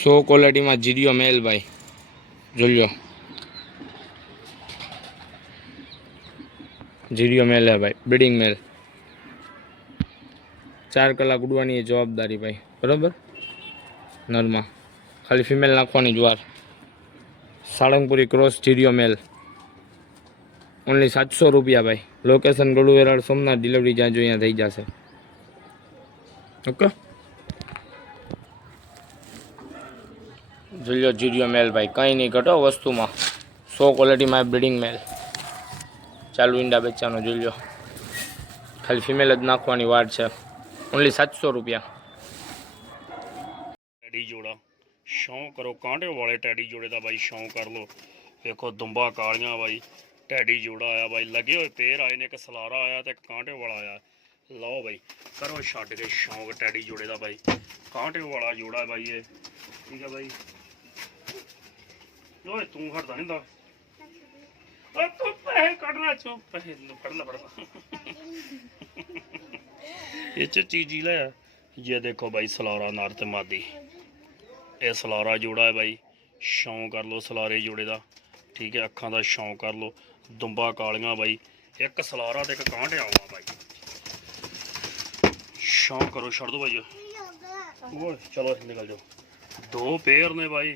So quality में जीरियो mail भाई जो लो जीरियो मेल है भाई ब्रीडिंग मेल 4 कलाक उड़वानी जवाबदारी भाई बराबर नरमा खाली फीमेल नाखवानी ज्वार साळंगपुरी क्रॉस जीरियो मेल ओनली 700 रुपया भाई लोकेशन गड़ू वेराड़ सोमनाथ डिलीवरी ज्यां जो थी जैसे ओके जुलियो जीरियो मेल भाई कहीं नहीं घटो वस्तु में 100 क्वालिटी में ब्रीडिंग मेल चालू ईंडा बच्चा जुलियो खाली फीमेल ज नाखवानी वाट है ओनली 700 रुपया टैडी जोड़ा शौक करो कांटे वाले टैडी जोड़े का भाई शौक कर लो देखो दुंबा कालियां भाई टैडी जोड़ा आया भाई लगे हुए पेड़ आए ने एक सलारा आया तो एक कांटे वाला आया लो भाई करो छड्ड के शौक टैडी जोड़े का भाई कांटे वाला जोड़ा भाई ये ठीक है भाई ओए तू हटदा नहीं तू पैसे कटना चो पैसे फड़ ला ये चीज ही लाया ये देखो भाई सलारा नार ते मादी ये सलारा जोड़ा है भाई शौक कर लो सलारे जोड़े का ठीक है अखां का शौक कर लो दुंबा कालियां भाई एक सलारा तो एक कांटे आवा भाई शौक करो छड़ दो भाई वो चलो निकल जाओ 2 पेयर ने भाई।